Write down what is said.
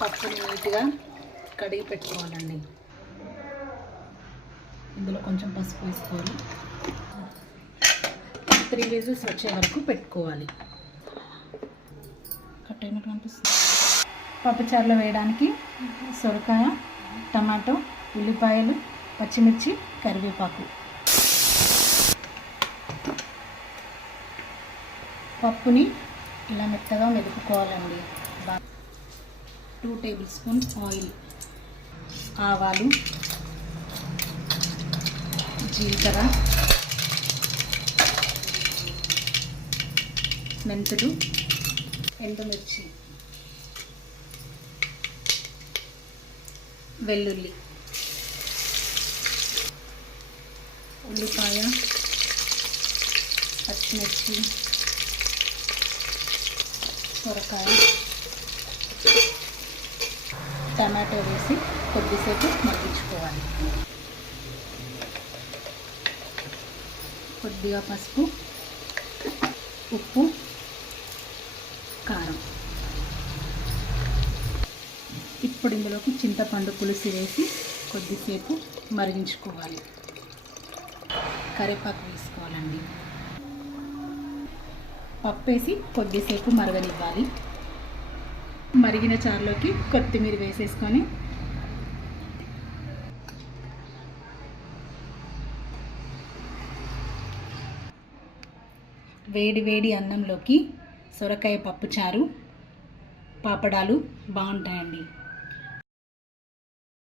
పప్పుని నీట్గా కడిగి పెట్టుకోవాలండి. ఇందులో కొంచెం పసుపు వేసుకోవాలి. త్రీ వేజెస్ వచ్చే వరకు పెట్టుకోవాలి. కట్ అయినట్టు కనిపిస్తుంది పప్పుచారులో వేయడానికి సొరకాయ టమాటో ఉల్లిపాయలు పచ్చిమిర్చి కరివేపాకు. పప్పుని ఇలా మెత్తగా మెదుపుకోవాలండి. బాగా టూ టేబుల్ స్పూన్ ఆయిల్ ఆవాలు జీలకర్ర మెంతులు ఎండుమిర్చి వెల్లుల్లి ఉల్లిపాయ పచ్చిమిర్చి సొరకాయ టమాటో వేసి కొద్దిసేపు మగ్గించుకోవాలి. కొద్దిగా పసుపు ఉప్పు కారం. ఇప్పుడు ఇందులోకి చింతపండు పులుసు వేసి కొద్దిసేపు మరిగించుకోవాలి. కరివేపాకు వేసుకోవాలండి. పప్పు వేసి కొద్దిసేపు మరగనివ్వాలి. మరిగిన చారులోకి కొత్తిమీర వేసేసుకొని వేడి వేడి అన్నంలోకి సొరకాయ పప్పు చారు పాపడాలు బాగుంటాయండి.